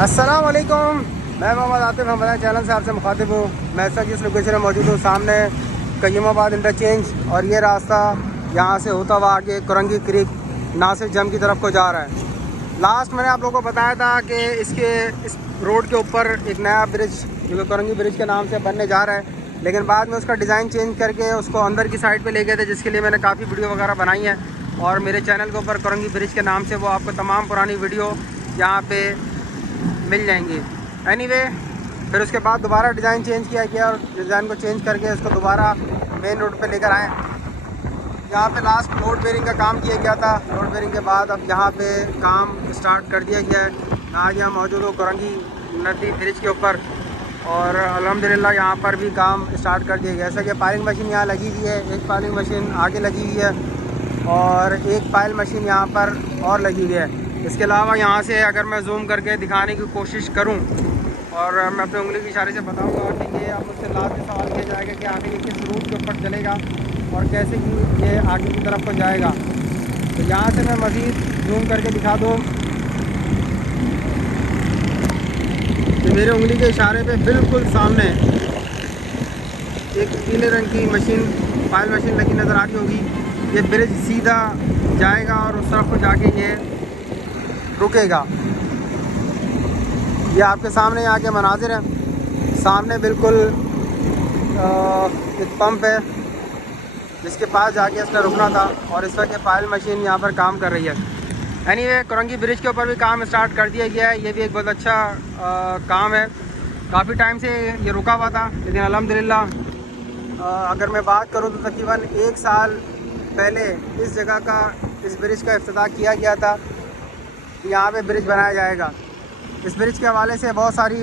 अस्सलाम वालेकुम। मैं मोहम्मद आतिफ हमारे चैनल से आपसे मुखातिब हूँ। मैं इस वक्त जिस लोकेशन में मौजूद हूँ सामने कय्युमाबाद इंटरचेंज, और ये रास्ता यहाँ से होता हुआ आगे कुरंगी क्रीक नासिर जम की तरफ को जा रहा है। लास्ट मैंने आप लोगों को बताया था कि इस रोड के ऊपर एक नया ब्रिज जो कि कुरंगी ब्रिज के नाम से बनने जा रहा है, लेकिन बाद में उसका डिज़ाइन चेंज करके उसको अंदर की साइड पे ले गए थे, जिसके लिए मैंने काफ़ी वीडियो वगैरह बनाई है और मेरे चैनल के ऊपर कुरंगी ब्रिज के नाम से वो आपको तमाम पुरानी वीडियो यहाँ पे मिल जाएंगी। एनीवे, फिर उसके बाद दोबारा डिज़ाइन चेंज किया गया और डिज़ाइन को चेंज करके उसको दोबारा मेन रोड पे लेकर आए। यहाँ पे लास्ट लोड बेरिंग का काम किया गया था। लोड बेरिंग के बाद अब यहाँ पे काम स्टार्ट कर दिया गया है। आज यहाँ मौजूद हो कुरंगी नदी ब्रिज के ऊपर, और अल्हम्दुलिल्लाह यहाँ पर भी काम स्टार्ट कर दिया गया। जैसा कि पाइलिंग मशीन यहाँ लगी हुई है, एक पाइलिंग मशीन आगे लगी हुई है और एक पाइल मशीन यहाँ पर और लगी हुई है। इसके अलावा यहाँ से अगर मैं जूम करके दिखाने की कोशिश करूँ और मैं अपने उंगली के इशारे से बताऊँगा कि ये अब मुझसे लास्ट में सवाल किया जाएगा कि आगे ये किस रूट के ऊपर चलेगा और कैसे कि ये आगे की तरफ को जाएगा। तो यहाँ से मैं मज़ीद जूम करके दिखा दूँ कि मेरे उंगली के इशारे पे बिल्कुल सामने एक पीले रंग की मशीन, पाइल मशीन लगी नज़र आ रही होगी। ये ब्रिज सीधा जाएगा और उस तरफ को जाके ये रुकेगा। ये आपके सामने यहाँ के मनाजिर हैं। सामने बिल्कुल एक पंप है जिसके पास जाके इसने रुकना था, और इस वक्त ये पाइल मशीन यहाँ पर काम कर रही है। एनीवे, कुरंगी ब्रिज के ऊपर भी काम स्टार्ट कर दिया गया है। ये भी एक बहुत अच्छा काम है। काफ़ी टाइम से ये रुका हुआ था, लेकिन अल्हम्दुलिल्लाह अगर मैं बात करूँ तो तकरीबन 1 साल पहले इस जगह का, इस ब्रिज का इफ्तिताह किया गया था। यहाँ पे ब्रिज बनाया जाएगा। इस ब्रिज के हवाले से बहुत सारी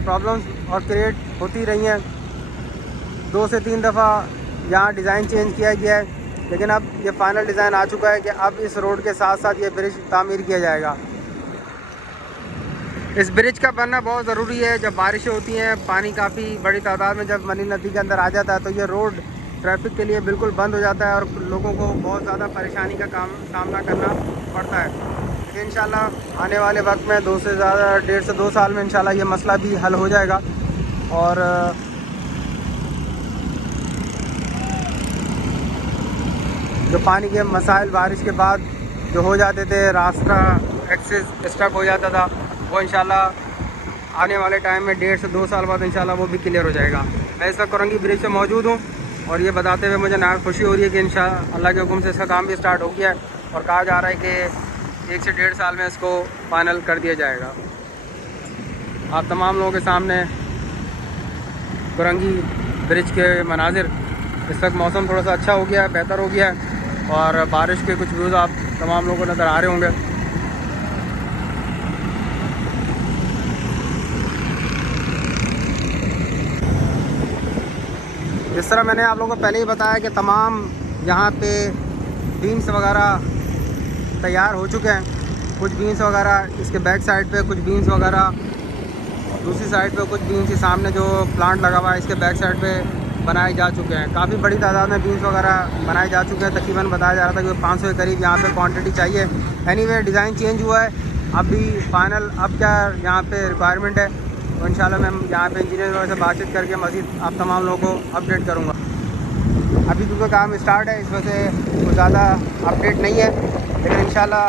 प्रॉब्लम्स और क्रिएट होती रही हैं। 2 से 3 दफ़ा यहाँ डिज़ाइन चेंज किया गया है, लेकिन अब ये फाइनल डिज़ाइन आ चुका है कि अब इस रोड के साथ साथ ये ब्रिज तामीर किया जाएगा। इस ब्रिज का बनना बहुत ज़रूरी है। जब बारिशें होती हैं, पानी काफ़ी बड़ी तादाद में जब मनी नदी के अंदर आ जाता है तो ये रोड ट्रैफिक के लिए बिल्कुल बंद हो जाता है और लोगों को बहुत ज़्यादा परेशानी का सामना करना पड़ता है। लेकिन इंशाल्लाह आने वाले वक्त में 2 से ज़्यादा 1.5 से 2 साल में इंशाल्लाह ये मसला भी हल हो जाएगा। और जो पानी के मसाइल बारिश के बाद जो हो जाते थे, रास्ता एक्सेस स्टक हो जाता था, वो इंशाल्लाह आने वाले टाइम में 1.5 से 2 साल बाद इंशाल्लाह वो भी क्लियर हो जाएगा। मैं इस वक्त कुरंगी ब्रिज पे मौजूद हूँ और ये बताते हुए मुझे नहायत खुशी हो रही है कि इंशाल्लाह अल्लाह के हुक्म से इसका काम भी स्टार्ट हो गया है और कहा जा रहा है कि 1 से 1.5 साल में इसको फाइनल कर दिया जाएगा। आप तमाम लोगों के सामने कुरंगी ब्रिज के मनाजिर। इस वक्त मौसम थोड़ा सा अच्छा हो गया है, बेहतर हो गया है, और बारिश के कुछ व्यूज़ आप तमाम लोगों को नज़र आ रहे होंगे। जिस तरह मैंने आप लोगों को पहले ही बताया कि तमाम यहाँ पे बीम्स वगैरह तैयार हो चुके हैं। कुछ बीम्स वगैरह इसके बैक साइड पे, कुछ बीम्स वगैरह दूसरी साइड पे, कुछ बीम्स के सामने जो प्लांट लगा हुआ है इसके बैक साइड पे बनाए जा चुके हैं। काफ़ी बड़ी तादाद में बीम्स वगैरह बनाए जा चुके हैं। तकरीबन बताया जा रहा था कि 500 के करीब यहाँ पे क्वांटिटी चाहिए। एनीवे, डिज़ाइन चेंज हुआ है। अभी फाइनल अब क्या यहाँ पे रिक्वायरमेंट है, तो इंशाल्लाह मैं यहाँ पे इंजीनियर से बातचीत करके मज़ीद आप तमाम लोगों को अपडेट करूँगा। अभी क्योंकि काम स्टार्ट है, इस वजह से कुछ ज़्यादा अपडेट नहीं है, लेकिन इंशाल्लाह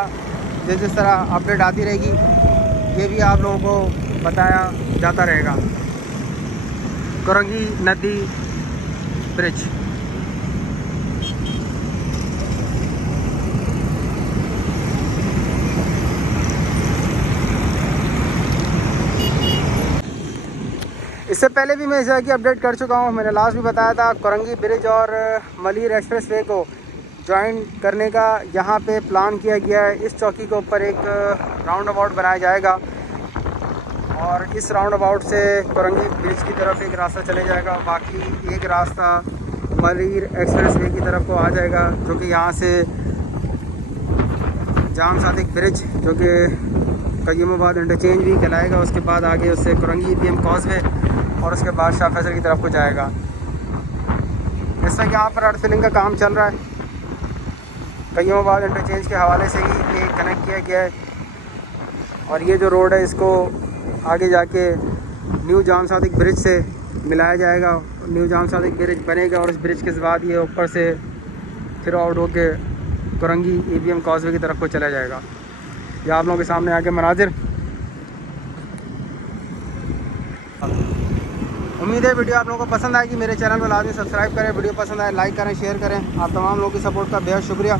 जिस तरह अपडेट आती रहेगी ये भी आप लोगों को बताया जाता रहेगा। कुरंगी नदी ब्रिज। इससे पहले भी मैं इस जगह की अपडेट कर चुका हूँ। मैंने लास्ट भी बताया था कुरंगी ब्रिज और मलीर एक्सप्रेस वे को ज्वाइन करने का यहाँ पे प्लान किया गया है। इस चौकी के ऊपर एक राउंड अबाउट बनाया जाएगा और इस राउंड अबाउट से कुरंगी ब्रिज की तरफ एक रास्ता चले जाएगा, बाकी एक रास्ता मलीर एक्सप्रेस वे की तरफ को आ जाएगा, जो कि यहाँ से जाम सादिक ब्रिज जो कि कय्युमाबाद इंटरचेंज भी कहलाएगा, उसके बाद आगे उससे कुरंगी EPM कॉजवे और उसके बाद शाह फैसल की तरफ को जाएगा। जैसा कि यहाँ पर अर्थ का काम चल रहा है, कय्युमाबाद इंटरचेंज के हवाले से ही ये कनेक्ट किया गया है। और ये जो रोड है इसको आगे जाके न्यू जाम सादिक ब्रिज से मिलाया जाएगा। न्यू जाम सादिक ब्रिज बनेगा और इस ब्रिज के बाद ये ऊपर से फिर आउट होके कुरंगी EVM कॉजवे की तरफ को चला जाएगा। ये आप लोगों के सामने आगे मनाजिर। उम्मीद है वीडियो आप लोगों को पसंद आएगी। मेरे चैनल को लाजमी सब्सक्राइब करें, वीडियो पसंद आए लाइक करें, शेयर करें। आप तमाम लोगों की सपोर्ट का बेहद शुक्रिया।